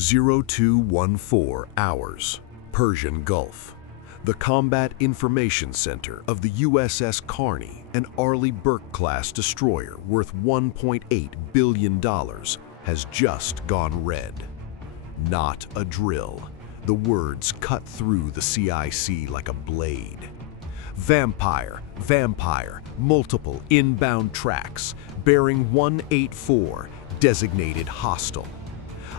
0214 hours, Persian Gulf. The Combat Information Center of the USS Carney, an Arleigh Burke-class destroyer worth $1.8 billion, has just gone red. Not a drill. The words cut through the CIC like a blade. Vampire, vampire, multiple inbound tracks, bearing 184, designated hostile.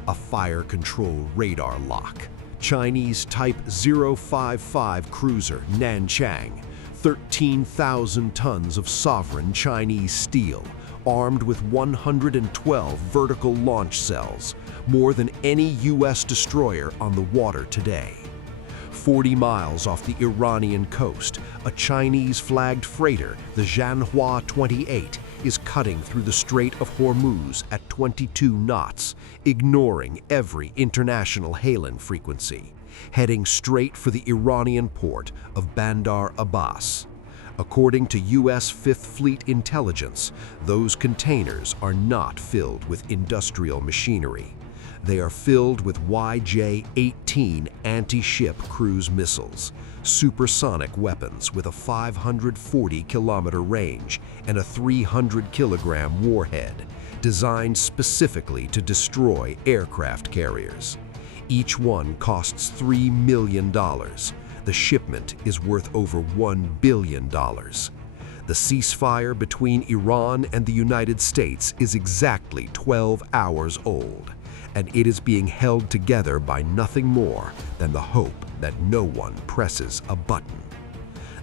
A fire control radar lock. Chinese Type 055 cruiser Nanchang, 13,000 tons of sovereign Chinese steel, armed with 112 vertical launch cells, more than any U.S. destroyer on the water today. 40 miles off the Iranian coast, a Chinese-flagged freighter, the Jianhua 28, is cutting through the Strait of Hormuz at 22 knots, ignoring every international hailing frequency, heading straight for the Iranian port of Bandar Abbas. According to U.S. Fifth Fleet intelligence, those containers are not filled with industrial machinery. They are filled with YJ-18 anti-ship cruise missiles, supersonic weapons with a 540-kilometer range and a 300-kilogram warhead, designed specifically to destroy aircraft carriers. Each one costs $3 million. The shipment is worth over $1 billion. The ceasefire between Iran and the United States is exactly 12 hours old, and it is being held together by nothing more than the hope that no one presses a button.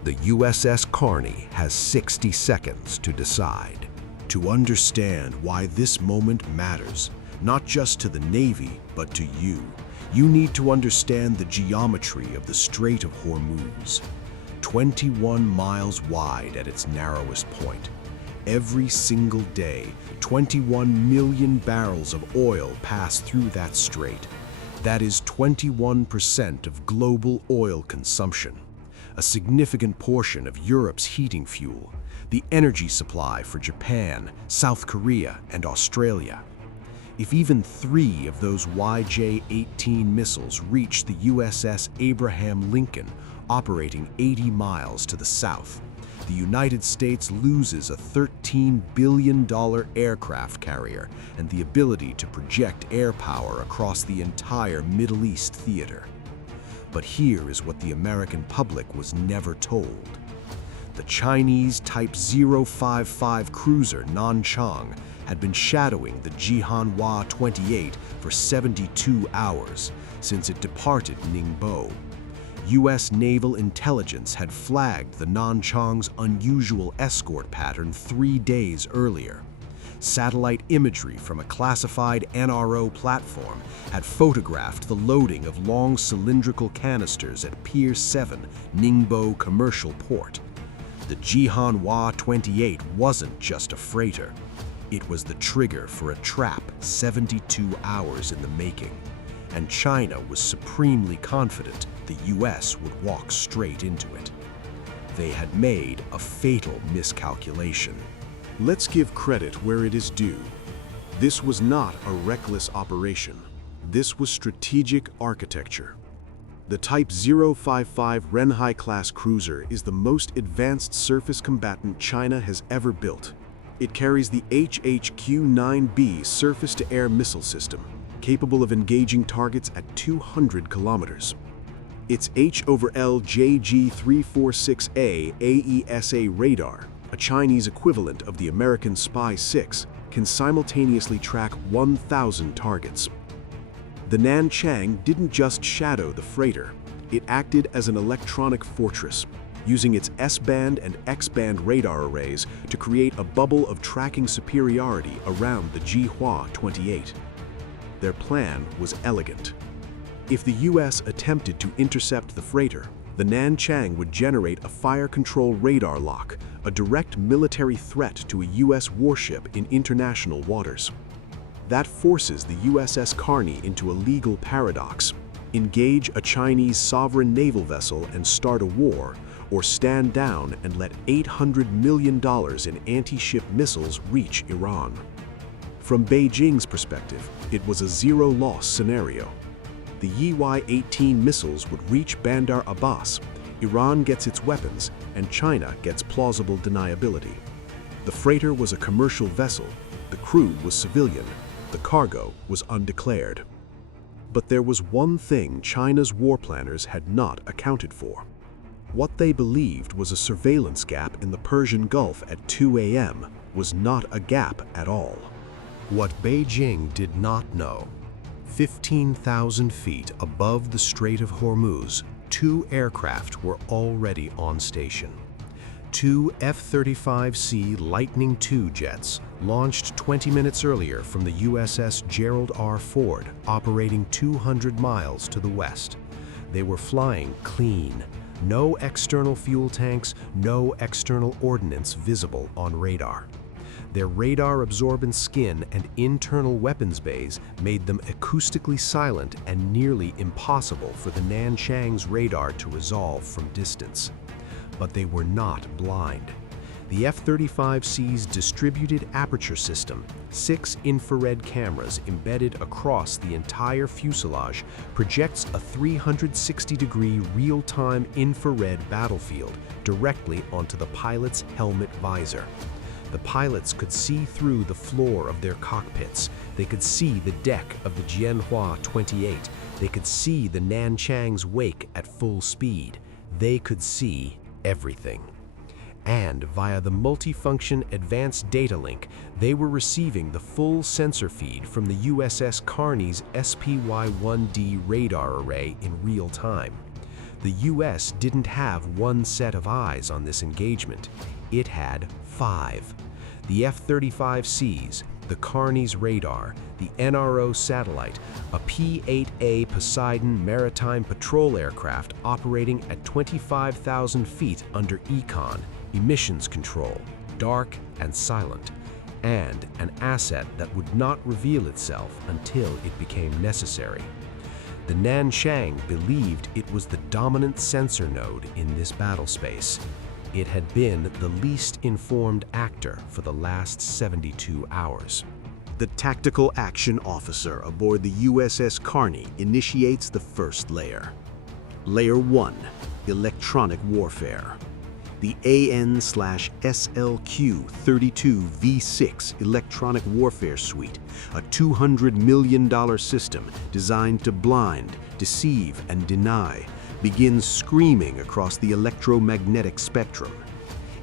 The USS Carney has 60 seconds to decide. To understand why this moment matters, not just to the Navy, but to you, you need to understand the geometry of the Strait of Hormuz. 21 miles wide at its narrowest point. Every single day, 21 million barrels of oil pass through that strait. That is 21% of global oil consumption, a significant portion of Europe's heating fuel, the energy supply for Japan, South Korea, and Australia. If even 3 of those YJ-18 missiles reach the USS Abraham Lincoln, operating 80 miles to the south, the United States loses a $13 billion aircraft carrier and the ability to project air power across the entire Middle East theater. But here is what the American public was never told. The Chinese Type 055 cruiser Nanchang had been shadowing the Jianhua 28 for 72 hours since it departed Ningbo. U.S. naval intelligence had flagged the Nanchang's unusual escort pattern 3 days earlier. Satellite imagery from a classified NRO platform had photographed the loading of long cylindrical canisters at Pier 7, Ningbo Commercial Port. The Jianhua 28 wasn't just a freighter. It was the trigger for a trap 72 hours in the making, and China was supremely confident the U.S. would walk straight into it. They had made a fatal miscalculation. Let's give credit where it is due. This was not a reckless operation. This was strategic architecture. The Type 055 Renhai-class cruiser is the most advanced surface combatant China has ever built. It carries the HHQ-9B surface-to-air missile system, capable of engaging targets at 200 kilometers. Its H/L JG-346A AESA radar, a Chinese equivalent of the American Spy-6, can simultaneously track 1,000 targets. The Nanchang didn't just shadow the freighter, it acted as an electronic fortress, using its S-band and X-band radar arrays to create a bubble of tracking superiority around the Jianhua 28. Their plan was elegant. If the U.S. attempted to intercept the freighter, the Nanchang would generate a fire control radar lock, a direct military threat to a U.S. warship in international waters. That forces the USS Carney into a legal paradox: engage a Chinese sovereign naval vessel and start a war, or stand down and let $800 million in anti-ship missiles reach Iran. From Beijing's perspective, it was a zero-loss scenario. The Yi-18 missiles would reach Bandar Abbas, Iran gets its weapons, and China gets plausible deniability. The freighter was a commercial vessel, the crew was civilian, the cargo was undeclared. But there was one thing China's war planners had not accounted for. What they believed was a surveillance gap in the Persian Gulf at 2 a.m. was not a gap at all. What Beijing did not know, 15,000 feet above the Strait of Hormuz, 2 aircraft were already on station. 2 F-35C Lightning II jets, launched 20 minutes earlier from the USS Gerald R. Ford, operating 200 miles to the west. They were flying clean. No external fuel tanks, no external ordnance visible on radar. Their radar-absorbent skin and internal weapons bays made them acoustically silent and nearly impossible for the Nanchang's radar to resolve from distance. But they were not blind. The F-35C's distributed aperture system, 6 infrared cameras embedded across the entire fuselage, projects a 360-degree real-time infrared battlefield directly onto the pilot's helmet visor. The pilots could see through the floor of their cockpits. They could see the deck of the Jianhua 28. They could see the Nanchang's wake at full speed. They could see everything. And via the multifunction advanced data link, they were receiving the full sensor feed from the USS Carney's SPY-1D radar array in real time. The US didn't have one set of eyes on this engagement. It had 5. The F-35Cs, the Carney's radar, the NRO satellite, a P-8A Poseidon maritime patrol aircraft operating at 25,000 feet under econ, emissions control, dark and silent, and an asset that would not reveal itself until it became necessary. The Nanchang believed it was the dominant sensor node in this battle space. It had been the least informed actor for the last 72 hours. The tactical action officer aboard the USS Carney initiates the first layer. Layer 1, electronic warfare. The AN/SLQ-32V6 electronic warfare suite, a $200 million system designed to blind, deceive, and deny, begins screaming across the electromagnetic spectrum.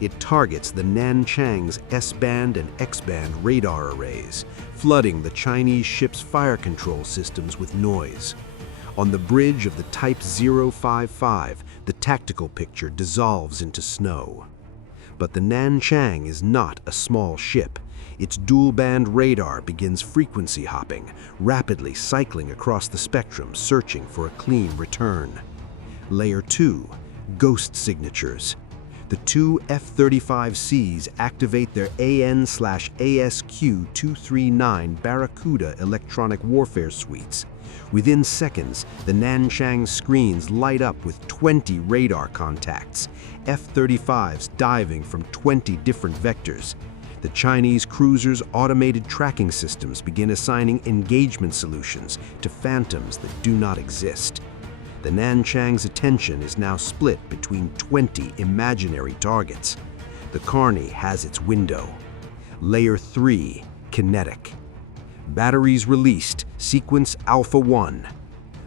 It targets the Nanchang's S-band and X-band radar arrays, flooding the Chinese ship's fire control systems with noise. On the bridge of the Type 055, the tactical picture dissolves into snow. But the Nanchang is not a small ship. Its dual-band radar begins frequency hopping, rapidly cycling across the spectrum, searching for a clean return. Layer 2, ghost signatures. The 2 F-35Cs activate their AN/ASQ-239 Barracuda electronic warfare suites. Within seconds, the Nanchang screens light up with 20 radar contacts, F-35s diving from 20 different vectors. The Chinese cruisers' automated tracking systems begin assigning engagement solutions to phantoms that do not exist. The Nanchang's attention is now split between 20 imaginary targets. The Carney has its window. Layer 3, kinetic. Batteries released, sequence Alpha 1.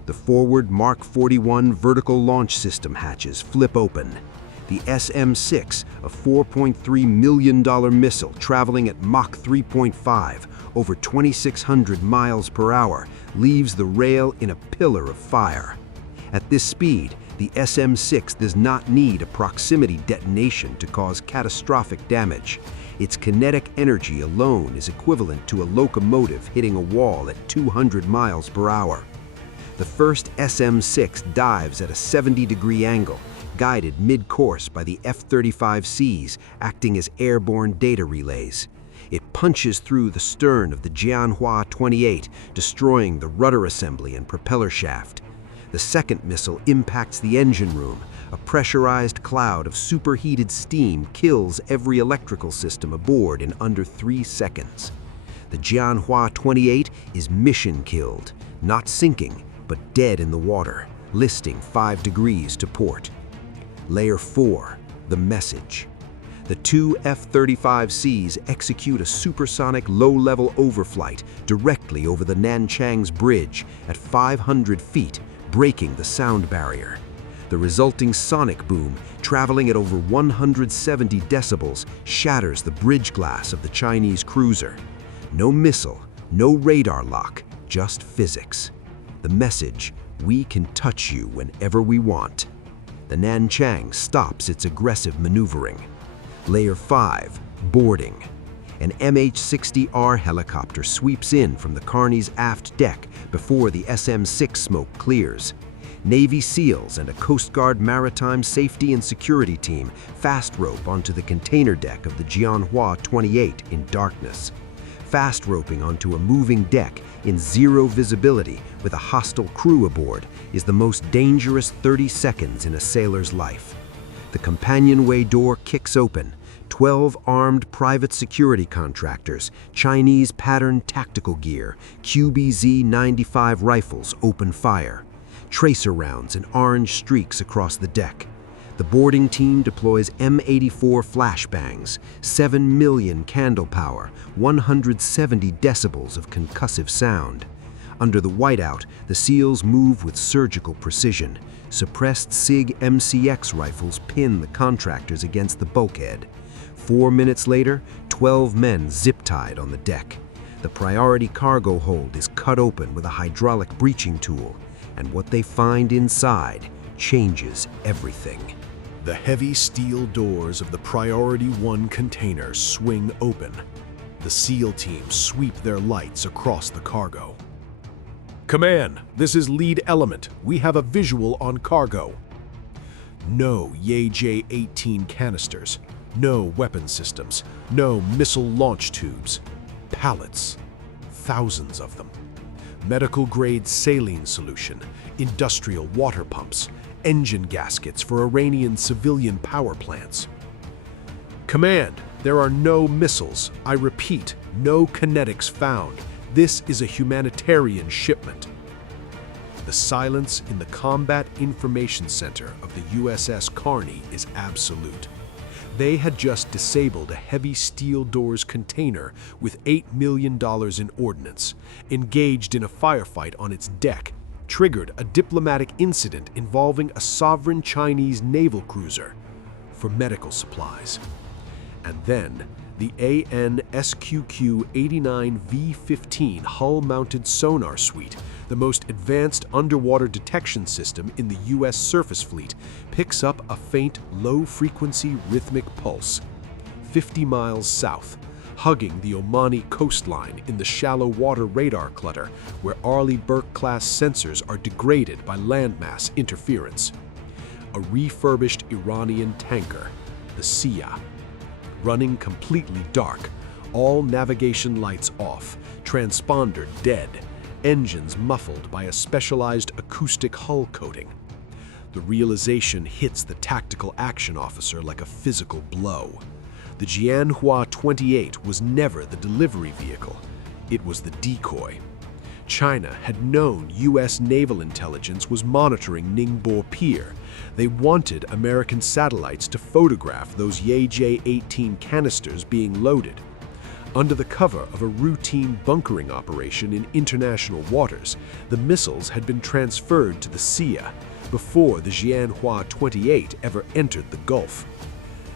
The forward Mark 41 vertical launch system hatches flip open. The SM-6, a $4.3 million missile traveling at Mach 3.5, over 2,600 miles per hour, leaves the rail in a pillar of fire. At this speed, the SM-6 does not need a proximity detonation to cause catastrophic damage. Its kinetic energy alone is equivalent to a locomotive hitting a wall at 200 miles per hour. The first SM-6 dives at a 70-degree angle, guided mid-course by the F-35Cs acting as airborne data relays. It punches through the stern of the Jianhua 28, destroying the rudder assembly and propeller shaft. The second missile impacts the engine room. A pressurized cloud of superheated steam kills every electrical system aboard in under 3 seconds. The Jianhua 28 is mission killed, not sinking, but dead in the water, listing 5 degrees to port. Layer 4, the message. The 2 F-35Cs execute a supersonic low-level overflight directly over the Nanchang's bridge at 500 feet, breaking the sound barrier. The resulting sonic boom, traveling at over 170 decibels, shatters the bridge glass of the Chinese cruiser. No missile, no radar lock, just physics. The message, we can touch you whenever we want. The Nanchang stops its aggressive maneuvering. Layer 5, boarding. An MH-60R helicopter sweeps in from the Carney's aft deck before the SM-6 smoke clears. Navy SEALs and a Coast Guard maritime safety and security team fast rope onto the container deck of the Jianhua 28 in darkness. Fast roping onto a moving deck in zero visibility with a hostile crew aboard is the most dangerous 30 seconds in a sailor's life. The companionway door kicks open. 12 armed private security contractors, Chinese pattern tactical gear, QBZ-95 rifles open fire. Tracer rounds and orange streaks across the deck. The boarding team deploys M84 flashbangs, 7 million candle power, 170 decibels of concussive sound. Under the whiteout, the SEALs move with surgical precision. Suppressed SIG MCX rifles pin the contractors against the bulkhead. 4 minutes later, 12 men zip-tied on the deck. The priority cargo hold is cut open with a hydraulic breaching tool, and what they find inside changes everything. The heavy steel doors of the Priority 1 container swing open. The SEAL teams sweep their lights across the cargo. Command, this is lead element. We have a visual on cargo. No J-18 canisters, no weapon systems, no missile launch tubes. Pallets, thousands of them. Medical-grade saline solution, industrial water pumps, engine gaskets for Iranian civilian power plants. Command, there are no missiles. I repeat, no kinetics found. This is a humanitarian shipment. The silence in the Combat Information Center of the USS Carney is absolute. They had just disabled a heavy steel doors container with $8 million in ordnance, engaged in a firefight on its deck, triggered a diplomatic incident involving a sovereign Chinese naval cruiser for medical supplies. And then, the AN/SQQ-89V-15 hull-mounted sonar suite, the most advanced underwater detection system in the U.S. surface fleet, picks up a faint, low-frequency rhythmic pulse 50 miles south, hugging the Omani coastline in the shallow water radar clutter where Arleigh Burke-class sensors are degraded by landmass interference. A refurbished Iranian tanker, the Sia, running completely dark, all navigation lights off, transponder dead, engines muffled by a specialized acoustic hull coating. The realization hits the tactical action officer like a physical blow. The Jianhua 28 was never the delivery vehicle, it was the decoy. China had known U.S. naval intelligence was monitoring Ningbo Pier. They wanted American satellites to photograph those J-18 canisters being loaded. Under the cover of a routine bunkering operation in international waters, the missiles had been transferred to the Sia before the Jianhua 28 ever entered the Gulf.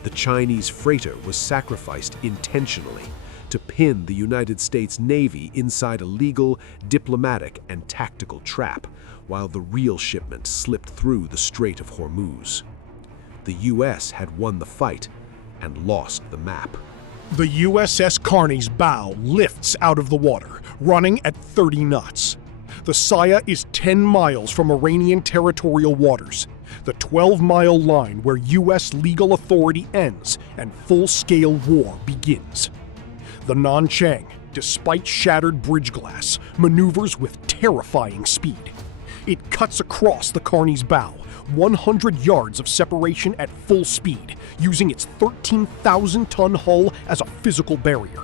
The Chinese freighter was sacrificed intentionally to pin the United States Navy inside a legal, diplomatic, and tactical trap, while the real shipment slipped through the Strait of Hormuz. The U.S. had won the fight and lost the map. The USS Carney's bow lifts out of the water, running at 30 knots. The Saya is 10 miles from Iranian territorial waters, the 12-mile line where U.S. legal authority ends and full-scale war begins. The Nanchang, despite shattered bridge glass, maneuvers with terrifying speed. It cuts across the Carney's bow, 100 yards of separation at full speed, using its 13,000-ton hull as a physical barrier.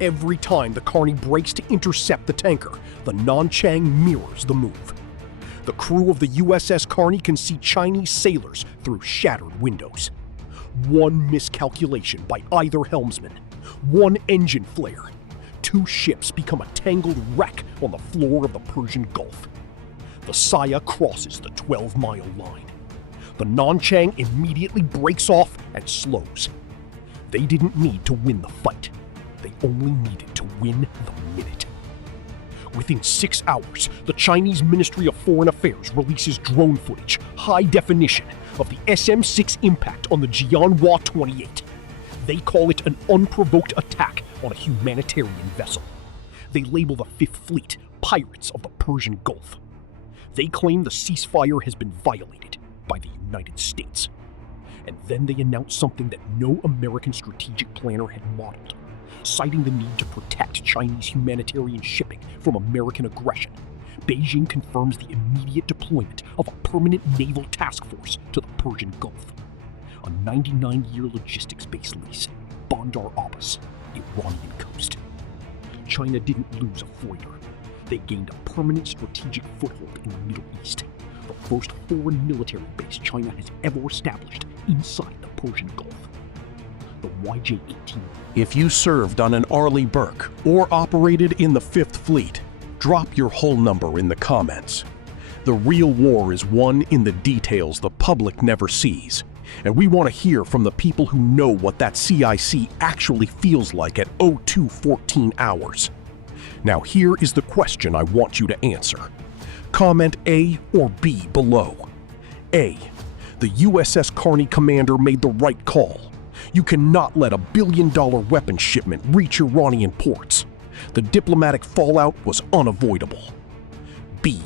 Every time the Carney breaks to intercept the tanker, the Nanchang mirrors the move. The crew of the USS Carney can see Chinese sailors through shattered windows. One miscalculation by either helmsman, one engine flare. Two ships become a tangled wreck on the floor of the Persian Gulf. The Saya crosses the 12-mile line. The Nanchang immediately breaks off and slows. They didn't need to win the fight. They only needed to win the minute. Within 6 hours, the Chinese Ministry of Foreign Affairs releases drone footage, high definition, of the SM-6 impact on the Jianhua 28. They call it an unprovoked attack on a humanitarian vessel. They label the Fifth Fleet pirates of the Persian Gulf. They claim the ceasefire has been violated by the United States. And then they announce something that no American strategic planner had modeled, citing the need to protect Chinese humanitarian shipping from American aggression. Beijing confirms the immediate deployment of a permanent naval task force to the Persian Gulf. A 99-year logistics base lease, Bandar Abbas, Iranian coast. China didn't lose a freighter. They gained a permanent strategic foothold in the Middle East, the first foreign military base China has ever established inside the Persian Gulf. The YJ-18. If you served on an Arleigh Burke or operated in the Fifth Fleet, drop your whole number in the comments. The real war is won in the details the public never sees, and we want to hear from the people who know what that CIC actually feels like at 02:14 hours. Now here is the question I want you to answer. Comment A or B below. A. The USS Carney commander made the right call. You cannot let a billion-dollar weapons shipment reach Iranian ports. The diplomatic fallout was unavoidable. B.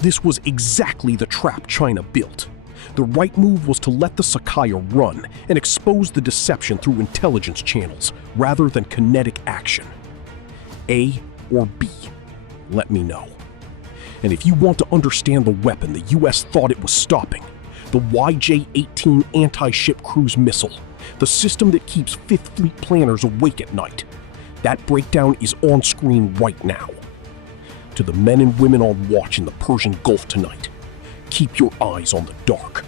This was exactly the trap China built. The right move was to let the Sakaya run and expose the deception through intelligence channels rather than kinetic action. A or B? Let me know. And if you want to understand the weapon the US thought it was stopping, the YJ-18 anti-ship cruise missile, the system that keeps Fifth Fleet planners awake at night, that breakdown is on screen right now. To the men and women on watch in the Persian Gulf tonight, keep your eyes on the dark.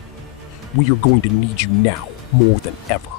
We are going to need you now more than ever.